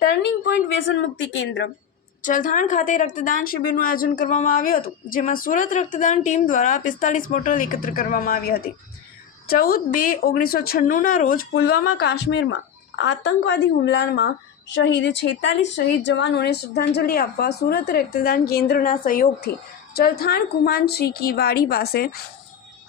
Turning point વ્યસન મુક્તિ કેન્દ્ર ચલથાણ ખાતે રક્તદાન શિબિરનું આયોજન કરવામાં આવ્યું હતું, જેમાં સુરત રક્તદાન ટીમ દ્વારા 45 બોટલ એકત્ર કરવામાં આવી હતી। 14/2/1996ના રોજ પુલવામા કાશ્મીરમાં આતંકવાદી હુમલામાં શહીદ 46 શહીદ જવાનોને શ્રદ્ધાંજલિ આપવા સુરત રક્તદાન કેન્દ્રના સહયોગથી ચલથાણ કુમાનસિંહ કી વાડી પાસે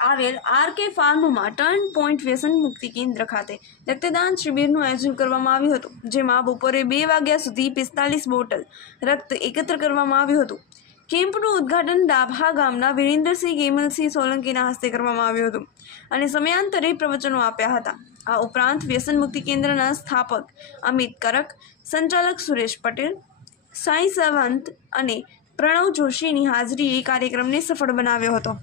આવેલ RK ફાર્મમાં ટર્ન પોઈન્ટ વ્યસન મુક્તિ કેન્દ્ર ખાતે રક્તદાન શિબિરનું આયોજન કરવામાં આવ્યું હતું, જેમાં બપોરે 2 વાગ્યા સુધી 45 બોટલ રક્ત એકત્ર કરવામાં આવ્યું હતું। કેમ્પનું ઉદ્ઘાટન ડાભા ગામના વિરેન્દ્રસિંહ ગેમલસિંહ સોલંકીના હસ્તે કરવામાં આવ્યું હતું અને સમયાંતરે પ્રવચનો આપ્યા હતા। આ ઉપરાંત વ્યસન મુક્તિ કેન્દ્રના સ્થાપક અમિત કરક, સંચાલક સુરેશ પટેલ, સાંઈ સાવંત અને પ્રણવ જોશીની હાજરીએ કાર્યક્રમને સફળ બનાવ્યો હતો।